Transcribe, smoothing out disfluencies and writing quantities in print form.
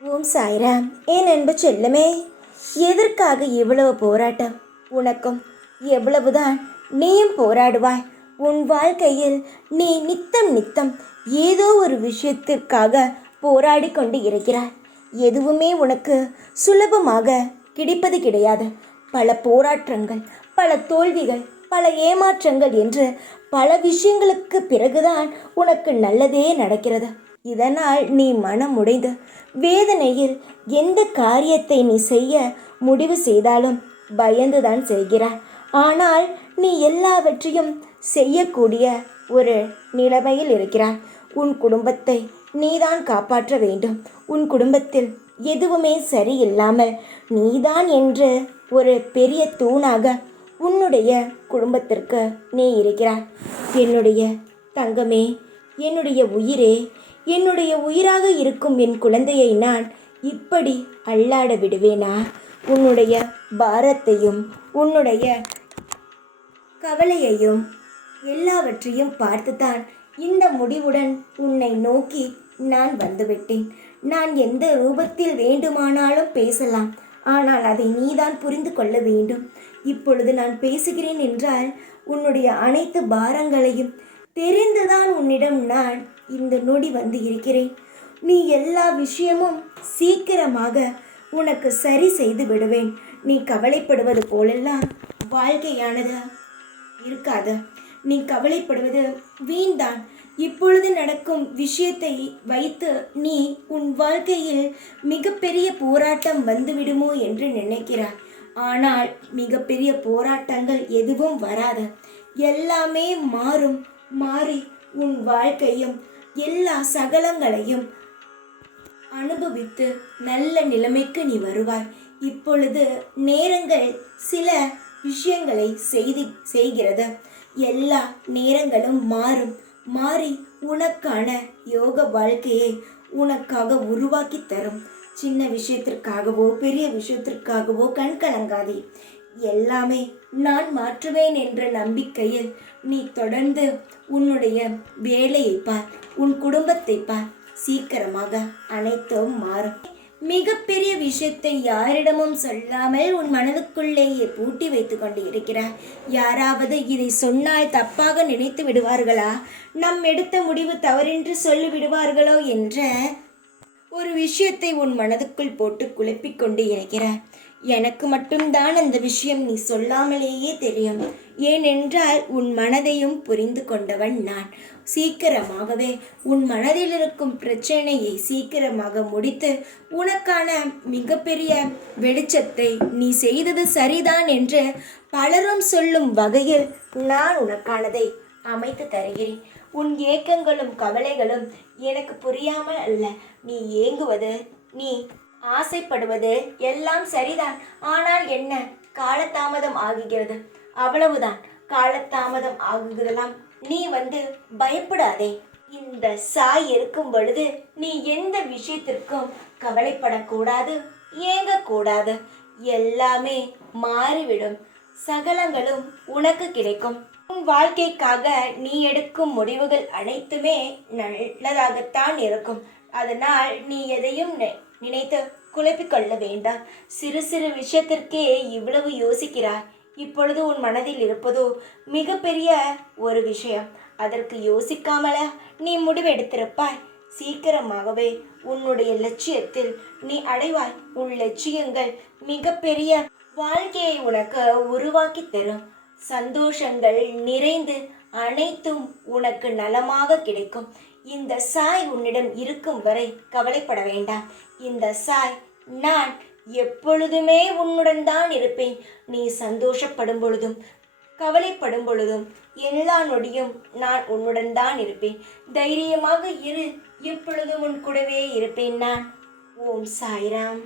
ஓம் சாய்ராம். என் அன்பு செல்லமே, எதற்காக இவ்வளவு போராட்டம்? உனக்கும் எவ்வளவுதான் நீயும் போராடுவாய். உன் வாழ்க்கையில் நீ நித்தம் நித்தம் ஏதோ ஒரு விஷயத்திற்காக போராடி கொண்டு இருக்கிறாய். எதுவுமே உனக்கு சுலபமாக கிடைப்பது கிடையாது. பல போராட்டங்கள், பல தோல்விகள், பல ஏமாற்றங்கள் என்று பல விஷயங்களுக்கு பிறகுதான் உனக்கு நல்லதே நடக்கிறது. இதனால் நீ மனம் உடைந்து வேதனையில் எந்த காரியத்தை நீ செய்ய முடிவு செய்தாலும் பயந்துதான் செய்கிறாய். ஆனால் நீ எல்லாவற்றையும் செய்யக்கூடிய ஒரு நிலைமையில் இருக்கிறாய். உன் குடும்பத்தை நீதான் காப்பாற்ற வேண்டும். உன் குடும்பத்தில் எதுவுமே சரியில்லாமல் நீதான் என்று ஒரு பெரிய தூணாக உன்னுடைய குடும்பத்திற்கு நீ இருக்கிறாய். என்னுடைய தங்கமே, என்னுடைய உயிரே, என்னுடைய உயிராக இருக்கும் என் குழந்தையை நான் இப்படி அல்லாட விடுவேனா? உன்னுடைய பாரத்தையும் உன்னுடைய கவலையையும் எல்லாவற்றையும் பார்த்துதான் இந்த முடிவுடன் உன்னை நோக்கி நான் வந்துவிட்டேன். நான் எந்த ரூபத்தில் வேண்டுமானாலும் பேசலாம், ஆனால் அதை நீதான் புரிந்து கொள்ள வேண்டும். இப்பொழுது நான் பேசுகிறேன் என்றால் உன்னுடைய அனைத்து பாரங்களையும் தெரிந்துதான் உன்னிடம் நான் இந்த நொடி வந்து இருக்கிறேன். நீ எல்லா விஷயமும் சீக்கிரமாக உனக்கு சரி செய்து விடுவேன். நீ கவலைப்படுவது போலெல்லாம் வாழ்க்கையானது இருக்காது. நீ கவலைப்படுவது வீண்தான். இப்பொழுது நடக்கும் விஷயத்தை வைத்து நீ உன் வாழ்க்கையில் மிகப்பெரிய போராட்டம் வந்துவிடுமோ என்று நினைக்கிறாய். ஆனால் மிகப்பெரிய போராட்டங்கள் எதுவும் வராது. எல்லாமே மாறும். மாறி உன் வாழ்க்கையும் எல்லா சகலங்களையும் அனுபவித்து நல்ல நிலைமைக்கு நீ வருவாய். இப்பொழுது நேரங்கள் சில விஷயங்களை செய்கிறது. எல்லா நேரங்களும் மாறும். மாறி உனக்கான யோக வாழ்க்கையை உனக்காக உருவாக்கி தரும். சின்ன விஷயத்திற்காகவோ பெரிய விஷயத்திற்காகவோ கண் கலங்காதே. எல்லாமே நான் மாற்றுவேன் என்ற நம்பிக்கையில் நீ தொடர்ந்து உன்னுடைய வேலையை பார், உன் குடும்பத்தை பார். சீக்கிரமாக அனைத்தும் மாறும். மிகப்பெரிய விஷயத்தை யாரிடமும் சொல்லாமல் உன் மனதுக்குள்ளேயே பூட்டி வைத்து கொண்டு இருக்கிறார். யாராவது இதை சொன்னால் தப்பாக நினைத்து விடுவார்களா, நம் எடுத்த முடிவு தவறென்று சொல்லி விடுவார்களோ என்ற ஒரு விஷயத்தை உன் மனதுக்குள் போட்டு குழப்பிக் கொண்டு இருக்கிறார். எனக்கு மட்டும்தான் அந்த விஷயம் நீ சொல்லாமலேயே தெரியும். ஏனென்றால் உன் மனதையும் புரிந்து கொண்டவன் நான். சீக்கிரமாகவே உன் மனதில் இருக்கும் பிரச்சனையை சீக்கிரமாக முடித்து உனக்கான மிகப்பெரிய வெளிச்சத்தை நீ செய்தது சரிதான் என்று பலரும் சொல்லும் வகையில் நான் உனக்கானதை அமைத்து தருகிறேன். உன் ஏக்கங்களும் கவலைகளும் எனக்கு புரியாமல் அல்ல. நீ ஏங்குவது, நீ ஆசைப்படுவது எல்லாம் சரிதான். ஆனால் என்ன, காலதாமதம் ஆகுகிறது, அவ்வளவுதான். காலதாமதம் ஆகுகிறதாம். நீ பயப்படாதே. இந்த சாய் இருக்கும் பொழுது நீ எந்த விஷயத்திற்கும் கவலைப்படக்கூடாது, ஏங்கக்கூடாது. எல்லாமே மாறிவிடும். சகலங்களும் உனக்கு கிடைக்கும். உன் வாழ்க்கைக்காக நீ எடுக்கும் முடிவுகள் அனைத்துமே நல்லதாகத்தான் இருக்கும். அதனால் நீ எதையும் நினைத்து குழப்பிக்கொள்ள வேண்டாம். சிறு சிறு விஷயத்திற்கே இவ்வளவு யோசிக்கிறாய். இப்பொழுது உன் மனதில் இருப்பதோ மிகப்பெரிய ஒரு விஷயம். அதற்கு யோசிக்காமல நீ முடிவெடுத்திருப்பாய். சீக்கிரமாகவே உன்னுடைய லட்சியத்தில் நீ அடைவாய். உன் லட்சியங்கள் மிகப்பெரிய வாழ்க்கையை உனக்கு உருவாக்கி தரும். சந்தோஷங்கள் நிறைந்து அனைத்தும் உனக்கு நலமாக கிடைக்கும். இந்த சாய் உன்னிடம் இருக்கும் வரை கவலைப்பட வேண்டாம். இந்த சாய் நான் எப்பொழுதுமே உன்னுடன் தான் இருப்பேன். நீ சந்தோஷப்படும் பொழுதும் கவலைப்படும் பொழுதும் எல்லா நொடியும் நான் உன்னுடன் தான் இருப்பேன். தைரியமாக இரு. எப்பொழுதும் உன் கூடவே இருப்பேன் நான். ஓம் சாய்ராம்.